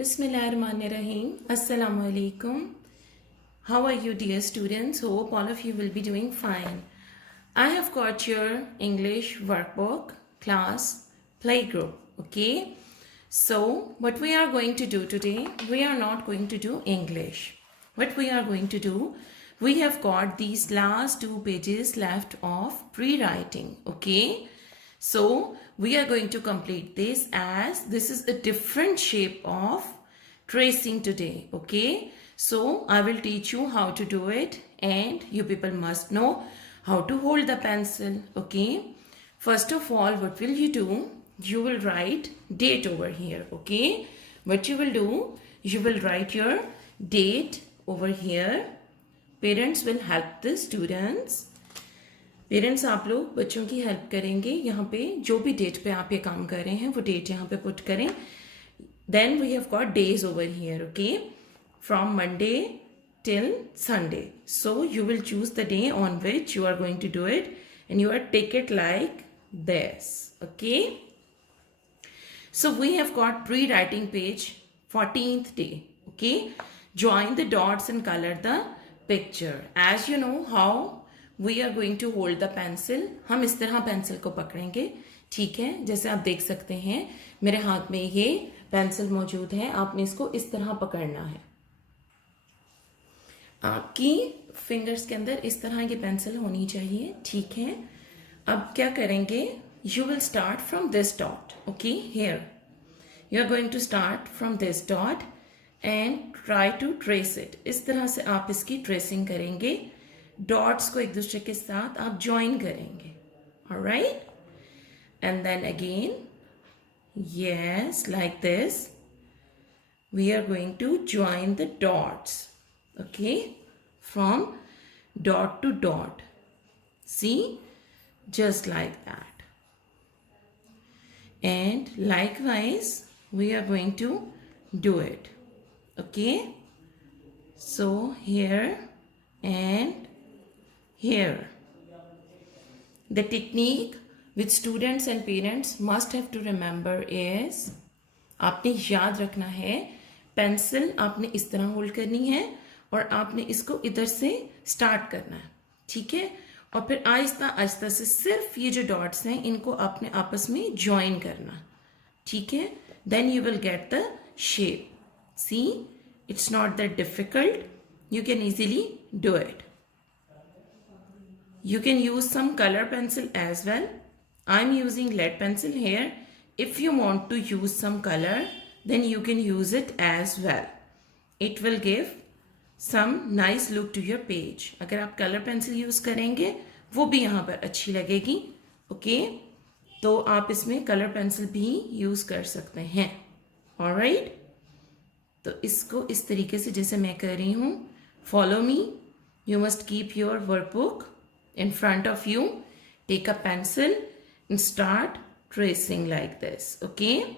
Bismillahirrahmanirrahim. Assalamu alaikum. How are you, dear students? Hope all of you will be doing fine. I have got your English workbook, class, playgroup. Okay. So, what we are going to do today, we are not going to do English. What we are going to do, we have got these last 2 pages left of pre-writing. Okay. So we are going to complete this as this is a different shape of tracing today. Okay. So I will teach you how to do it and you people must know how to hold the pencil. Okay. First of all, what will you do? You will write date over here. Okay. What you will do? You will write your date over here. Parents will help the students. Parents आप लोग बच्चों की help करेंगे. यहाँ पे जो भी date पे आप ये काम कर रहे हैं वो डेट यहाँ पे पुट करें. Then we have got days over here. Okay, from Monday till Sunday. So you will choose the day on which you are going to do it and you are take it like this. Okay, so we have got pre-writing page 14th day. Okay, join the dots and color the picture. As you know how we are going to hold the pencil. हम इस तरह pencil को पकड़ेंगे. ठीक है, जैसे आप देख सकते हैं मेरे हाथ में ये पेंसिल मौजूद है. आपने इसको इस तरह पकड़ना है. आपकी फिंगर्स के अंदर इस तरह की पेंसिल होनी चाहिए. ठीक है, अब क्या करेंगे? You will start from this dot. Okay, here you are going to start from this dot and try to trace it. इस तरह से आप इसकी ट्रेसिंग करेंगे. डॉट्स को एक दूसरे के साथ आप ज्वाइन करेंगे. Alright, and then again yes like this we are going to join the dots. Okay, from dot to dot. See, just like that. And likewise we are going to do it. Okay, so here and here. The technique which students and parents must have to remember is, आपने याद रखना है pencil आपने इस तरह hold करनी है और आपने इसको इधर से स्टार्ट करना है. ठीक है, और फिर आहिस्ता आहिस्ता से सिर्फ ये जो डॉट्स हैं इनको आपने आपस में ज्वाइन करना. ठीक है, then you will get the shape. See, it's not that difficult. You can easily do it. You can use some color pencil as well. I'm using lead pencil here. If you want to use some color, then you can use it as well. It will give some nice look to your page. अगर आप color pencil use करेंगे वो भी यहाँ पर अच्छी लगेगी. Okay? तो आप इसमें color pencil भी use कर सकते हैं. Alright? तो इसको इस तरीके से जैसे मैं कर रही हूँ, follow me. You must keep your workbook in front of you. Take a pencil and start tracing like this. Okay,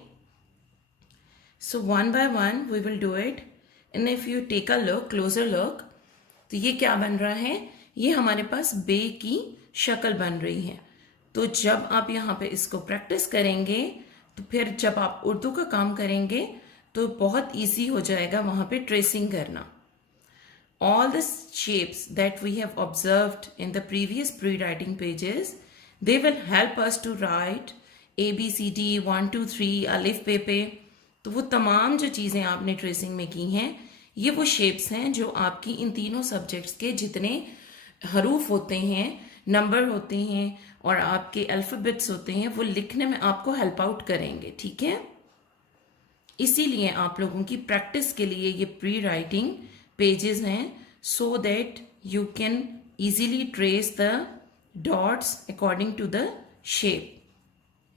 so one by one we will do it. And if you take a look, closer look, तो ये क्या बन रहा है? ये हमारे पास बे की शक्ल बन रही है. तो जब आप यहाँ पे इसको प्रैक्टिस करेंगे तो फिर जब आप उर्दू का काम करेंगे तो बहुत इजी हो जाएगा वहाँ पे ट्रेसिंग करना. All the shapes that we have observed in the previous pre-writing pages, they will help us to write A, B, C, D, 1, 2, 3, alif, pe, pe. तो वो तमाम जो चीज़ें आपने ट्रेसिंग में की हैं, ये वो शेप्स हैं जो आपकी इन तीनों सब्जेक्ट्स के जितने हरूफ होते हैं, नंबर होते हैं और आपके अल्फ़ाबेट्स होते हैं, वो लिखने में आपको हेल्प आउट करेंगे. ठीक है, इसीलिए आप लोगों की प्रैक्टिस के लिए ये प्री राइटिंग pages हैं, so that you can easily trace the dots according to the shape.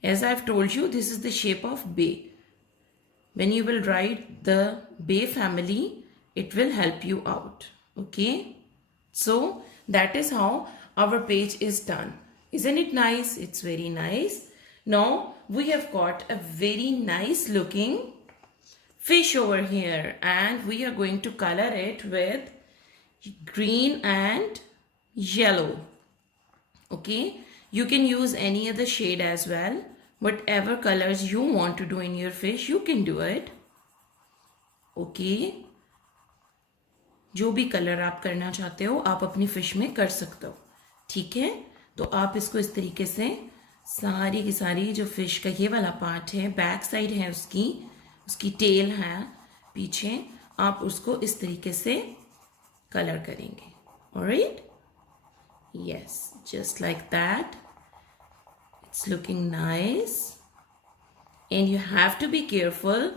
As I've told you, this is the shape of bay. When you will write the bay family, it will help you out. Okay, so that is how our page is done. Isn't it nice? It's very nice. Now we have got a very nice looking fish over here and we are going to color it with green and yellow. Okay, you can use any other shade as well. Whatever colors you want to do in your fish, you can do it. Okay जो भी colour आप करना चाहते हो आप अपनी fish में कर सकते हो, ठीक है। तो आप इसको इस तरीके से सारी की सारी जो फिश का ये वाला पार्ट है, बैक साइड है उसकी, उसकी टेल है पीछे, आप उसको इस तरीके से कलर करेंगे। Alright, yes, just like that, it's looking nice. And you have to be careful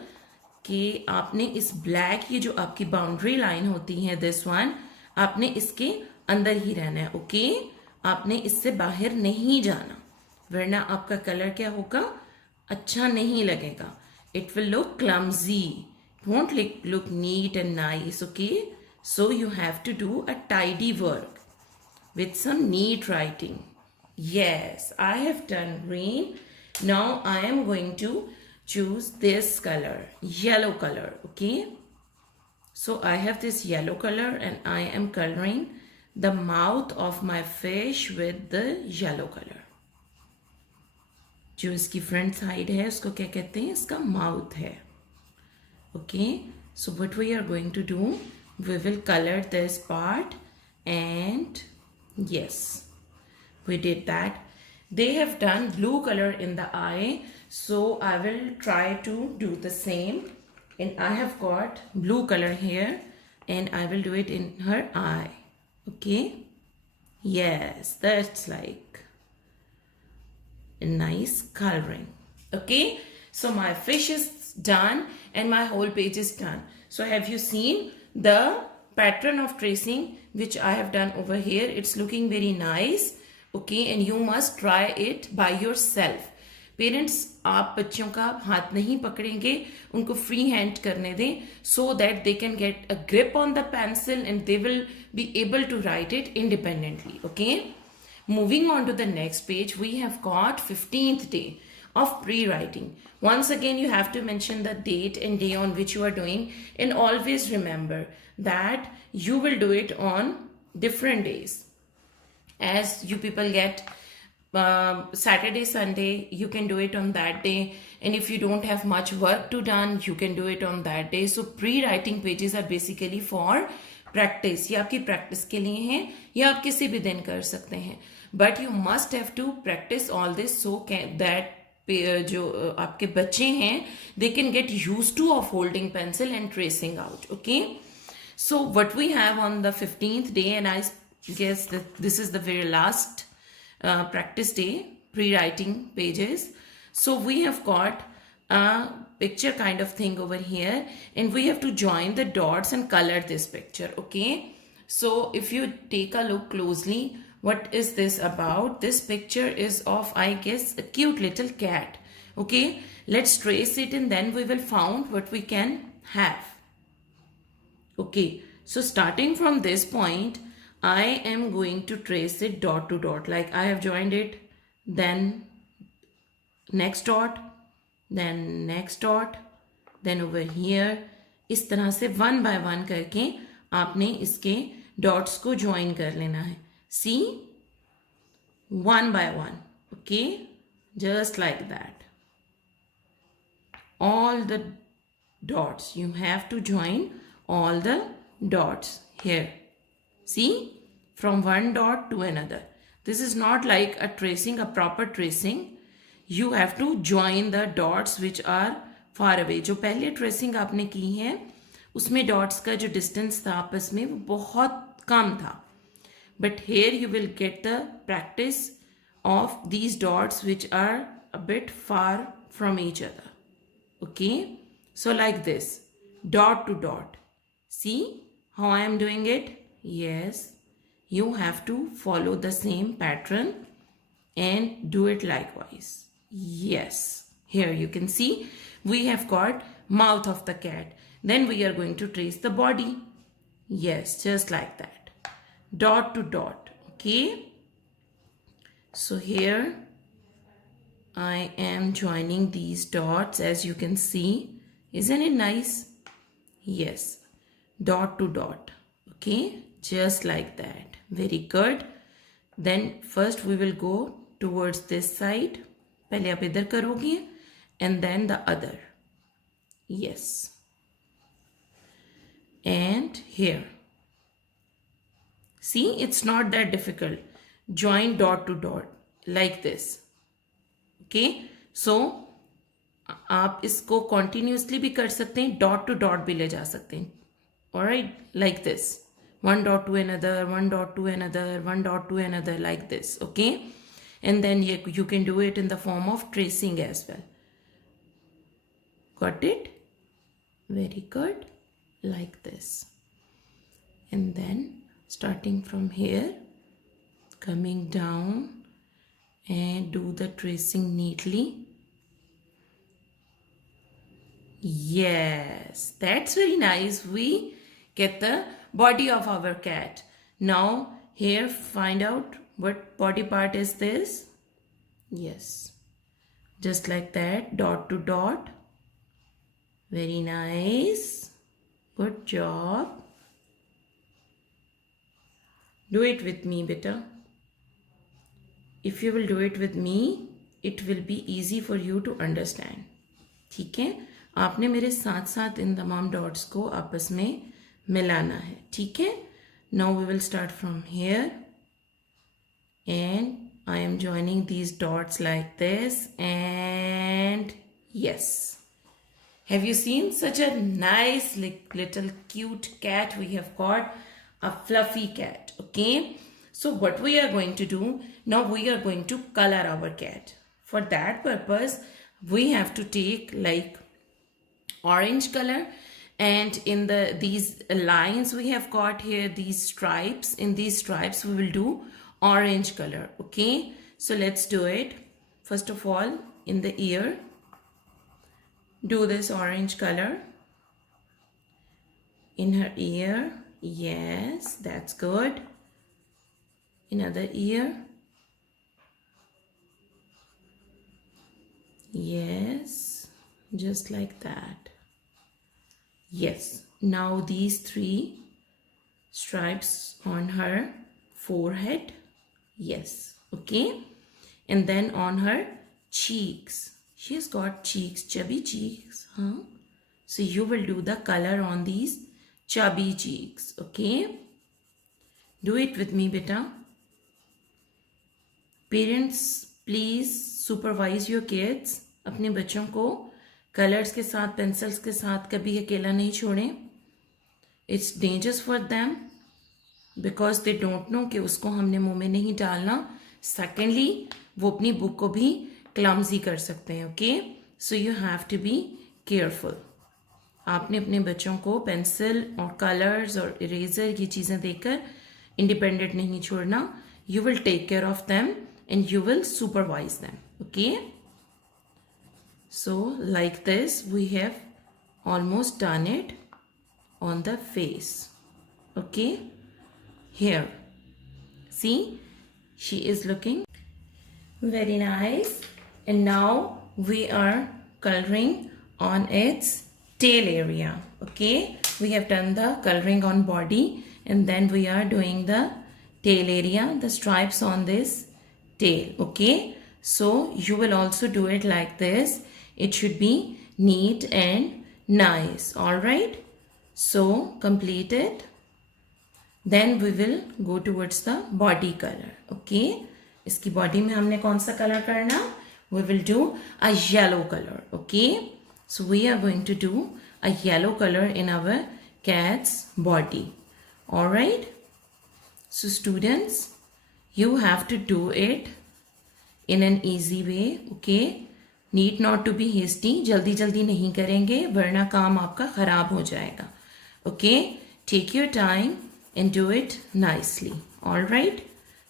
कि आपने इस ब्लैक, ये जो आपकी बाउंड्री लाइन होती है, दिस वन, आपने इसके अंदर ही रहना है, ओके आपने इससे बाहर नहीं जाना, वरना आपका कलर क्या होगा, अच्छा नहीं लगेगा, it will look clumsy, it won't look neat and nice, okay? So you have to do a tidy work with some neat writing. Yes, I have done green. Now I am going to choose this color, yellow color, okay? So I have this yellow color and I am coloring the mouth of my fish with the yellow color. जो इसकी front side है उसको क्या कहते हैं, इसका mouth है, okay? So what we are going to do, we will color this part, and yes, we did that. They have done blue color in the eye, so I will try to do the same, and I have got blue color here and I will do it in her eye, okay? Yes, that's like a nice coloring, okay? So my fish is done and my whole page is done. So have you seen the pattern of tracing which I have done over here? It's looking very nice, okay? And you must try it by yourself. Parents आप बच्चों का हाथ नहीं पकड़ेंगे, उनको free hand करने दें, so that they can get a grip on the pencil and they will be able to write it independently, okay? Moving on to the next page, we have got 15th day of pre-writing. Once again, you have to mention the date and day on which you are doing, and always remember that you will do it on different days. As you people get Saturday, Sunday, you can do it on that day, and if you don't have much work to done, you can do it on that day. So pre-writing pages are basically for practice. ये आपकी practice के लिए हैं, या आप किसी भी दिन कर सकते हैं, but you must have to practice all this so that जो आपके बच्चे हैं, they can get used to of holding pencil and tracing out, okay? So what we have on the 15th day, and I guess that this is the very last practice day, pre-writing pages. So we have got a picture kind of thing over here, and we have to join the dots and color this picture, okay? So if you take a look closely, what is this about? This picture is of, I guess, a cute little cat, okay? Let's trace it and then we will find what we can have, okay? So starting from this point, I am going to trace it dot to dot, like I have joined it, then next dot, then next dot, then over here. इस तरह से one by one करके आपने इसके dots को join कर लेना है. See, one by one, okay, just like that. All the dots, you have to join all the dots here. See, from one dot to another. This is not like a tracing, a proper tracing. You have to join the dots which are far away. जो पहले tracing आपने की है, उसमें dots का जो distance था आपस में वो बहुत कम था. But here you will get the practice of these dots which are a bit far from each other. Okay, so like this, dot to dot. See how I am doing it? Yes, you have to follow the same pattern and do it likewise. Yes, here you can see we have got mouth of the cat. Then we are going to trace the body. Yes, just like that, dot to dot. Okay, so here I am joining these dots, as you can see. Isn't it nice? Yes, dot to dot. Okay, just like that. Very good. Then first we will go towards this side. पहले आप इधर करोगे and then the other. Yes. and here. See, it's not that difficult. Join dot to dot like this. Okay, so आप इसको continuously भी कर सकते हैं, dot to dot भी ले जा सकते हैं. Alright, like this. One dot to another, one dot to another, one dot to another, like this. Okay, and then you can do it in the form of tracing as well. Got it? Very good. Like this. And then starting from here, coming down and do the tracing neatly. Yes, that's very nice. We get the body of our cat. Now here find out what body part is this. Yes, just like that, dot to dot. Very nice. Good job. Do it with me, beta. If you will do it with me, it will be easy for you to understand. ठीक है, आपने मेरे साथ साथ इन तमाम dots को आपस में मिलाना है. ठीक है. Now we will start from here and I am joining these dots like this, and yes. Have you seen such a nice little cute cat we have got? A fluffy cat. Okay. So what we are going to do now, we are going to color our cat. For that purpose, we have to take like orange color, and in these lines we have got here these stripes. In these stripes we will do orange color. Okay, so let's do it. First of all, in the ear, do this orange color in her ear. Yes, that's good. In other ear. Yes, just like that. Yes, now these three stripes on her forehead. Yes, okay. And then on her cheeks. She has got cheeks, chubby cheeks, huh? So you will do the color on these chubby cheeks, okay? Do it with me, beta. Parents, please supervise your kids. अपने बच्चों को colours के साथ, pencils के साथ कभी अकेला नहीं छोड़ें. It's dangerous for them because they don't know कि उसको हमने मुंह में नहीं डालना. Secondly, वो अपनी बुक को भी क्लमजी कर सकते हैं. Okay, so you have to be careful. आपने अपने बच्चों को पेंसिल और कलर्स और इरेजर ये चीज़ें देकर इंडिपेंडेंट नहीं छोड़ना. You will take care of them and you will supervise them. Okay, so like this we have almost done it on the face. Okay, here see, she is looking very nice. And now we are coloring on its tail area. Okay, we have done the coloring on body and then we are doing the tail area, the stripes on this tail. Okay, so you will also do it like this. It should be neat and nice. All right, so complete it. Then we will go towards the body color. Okay, इसकी body में हमने कौन सा color करना? We will do a yellow color. Okay, so we are going to do a yellow color in our cat's body. All right, so students, you have to do it in an easy way. Okay, need not to be hasty. जल्दी जल्दी नहीं करेंगे वरना काम आपका खराब हो जाएगा. Okay, take your time and do it nicely. All right,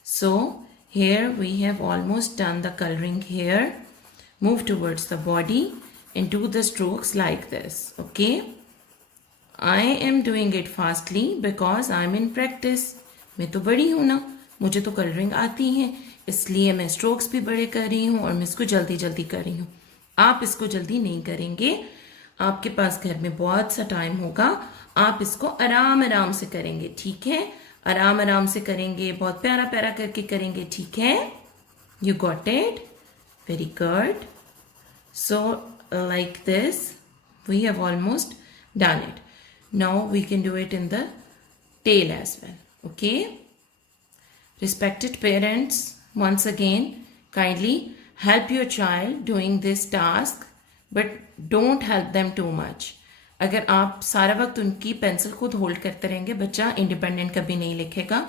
so here we have almost done the coloring here. Move towards the body and do the strokes like this. Okay, I am doing it fastly because I am in practice. मैं तो बड़ी हूँ ना, मुझे तो colouring आती है, इसलिए मैं स्ट्रोक्स भी बड़े कर रही हूँ और मैं इसको जल्दी जल्दी कर रही हूँ. आप इसको जल्दी नहीं करेंगे, आपके पास घर में बहुत सा टाइम होगा, आप इसको आराम आराम से करेंगे. ठीक है, आराम आराम से करेंगे, बहुत प्यारा प्यारा करके करेंगे. ठीक है, you got it, very good. So like this we have almost done it. Now we can do it in the tail as well. Okay. Respected parents, once again, kindly help your child doing this task, but don't help them too much. अगर आप सारा वक्त उनकी pencil खुद hold करते रहेंगे, बच्चा independent कभी नहीं लिखेगा.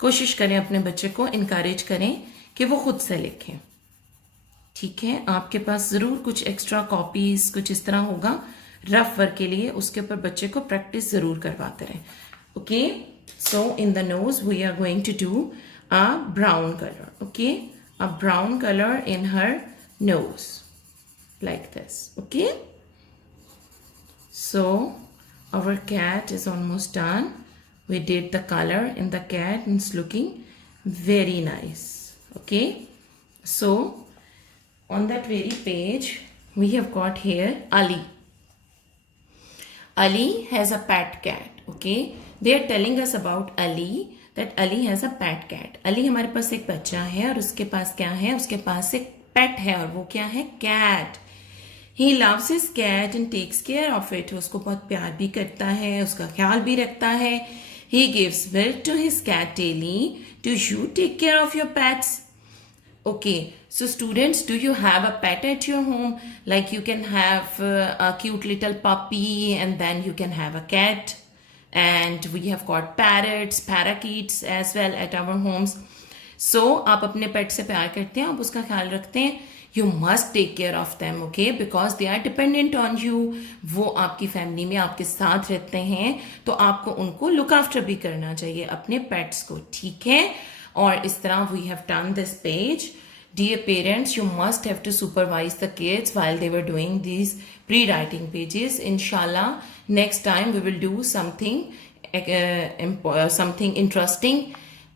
कोशिश करें अपने बच्चे को इनकरेज करें कि वो खुद से लिखें. ठीक है, आपके पास ज़रूर कुछ एक्स्ट्रा कॉपीज कुछ इस तरह होगा रफ वर्क के लिए, उसके ऊपर बच्चे को प्रैक्टिस ज़रूर करवाते रहें. Okay, so in the nose we are going to do a brown color. Okay, a brown color in her nose like this. Okay, so our cat is almost done. We did the color in the cat and it's looking very nice. Okay, so on that very page we have got here Ali. Ali has a pet cat. Okay, they are telling us about Ali, that Ali has a pet cat. Ali हमारे पास एक बच्चा है और उसके पास क्या है, उसके पास एक पेट है और वो क्या है, cat. He loves his cat and takes care of it. उसको बहुत प्यार भी करता है, उसका ख्याल भी रखता है. He gives milk to his cat daily. Do you take care of your pets? Okay, so students, do you have a pet at your home? Like you can have a cute little puppy and then you can have a cat. And we have got parrots, parakeets as well at our homes. So आप अपने पेट से प्यार करते हैं, आप उसका ख्याल रखते हैं. You must take care of them, okay? Because they are dependent on you. वो आपकी फैमिली में आपके साथ रहते हैं, तो आपको उनको लुक आफ्टर भी करना चाहिए अपने पेट्स को. ठीक है, और इस तरह we have done this page. Dear parents, you must have to supervise the kids while they were doing these pre-writing pages. Inshallah, next time we will do something something interesting.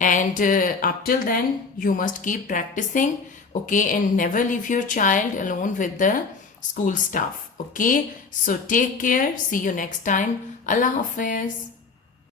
And up till then, you must keep practicing, okay? And never leave your child alone with the school stuff, okay? So take care. See you next time. Allah Hafiz.